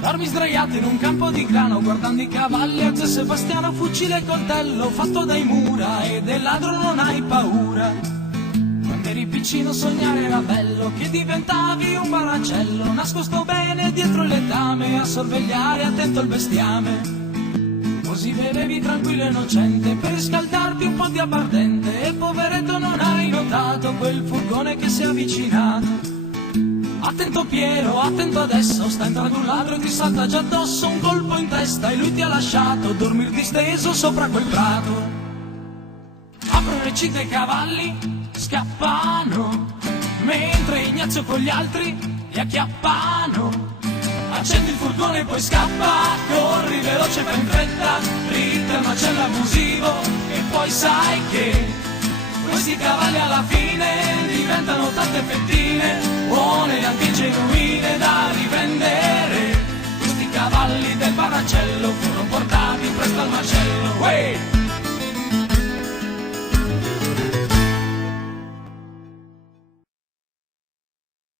Dormi sdraiato in un campo di grano guardando i cavalli a Zio Sebastiano, fucile e coltello fatto dai mura, e del ladro non hai paura. Quando eri piccino sognare era bello, che diventavi un baracello, nascosto bene dietro il letame, a sorvegliare attento il bestiame. Così bevevi tranquillo e innocente per riscaldarti un po' di abbardente, e poveretto non hai notato quel furgone che si è avvicinato. Attento Piero, attento adesso, sta entrando un ladro e ti salta già addosso, un colpo in testa e lui ti ha lasciato dormir disteso sopra quel prato. Aprono le cinta i cavalli, scappano, mentre Ignazio con gli altri li acchiappano. Accendi il furgone e poi scappa, corri veloce fa in fretta, dritta al macello abusivo, e poi sai che questi cavalli alla fine diventano tante fettine, buone e anche genuine da rivendere. Questi cavalli del baracello furono portati presto al macello.